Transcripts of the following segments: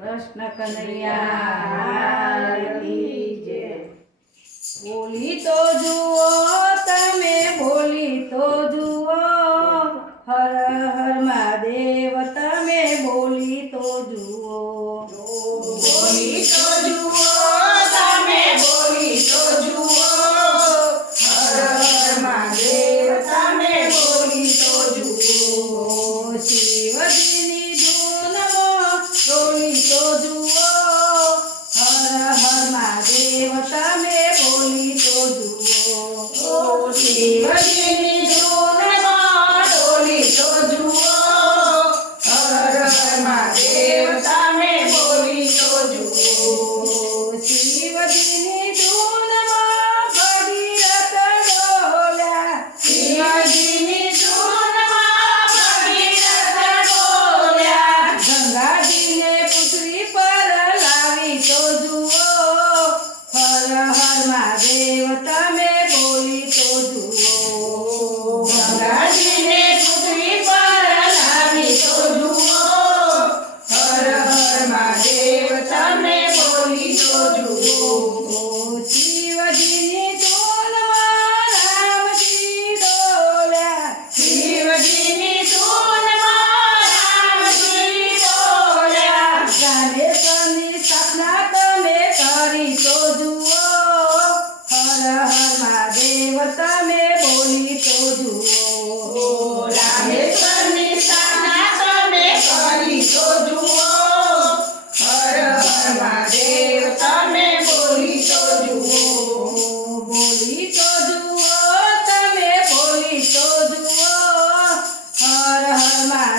કૃષ્ણ કનૈયા બોલી તો જુઓ તમે બોલી તો જુઓ મહાદેવ તમે બોલી તો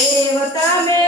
દેવતા મે